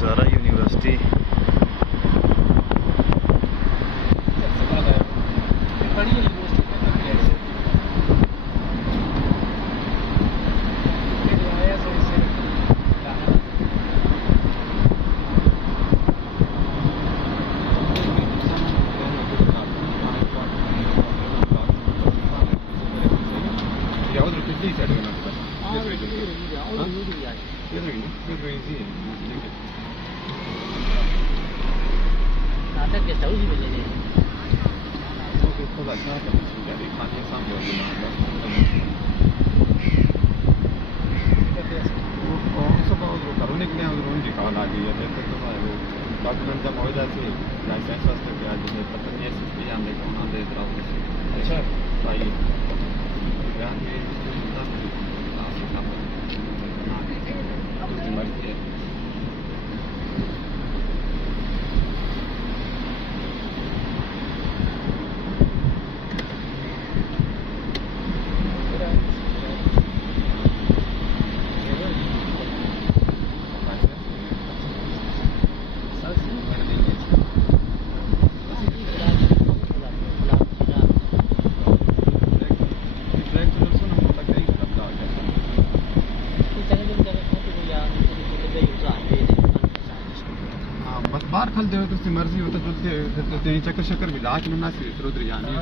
Zaara university. बाहर खल दे तो मर्जी हो तो चक्कर शक्कर भी लाच में ना सिर्फ उधर जाने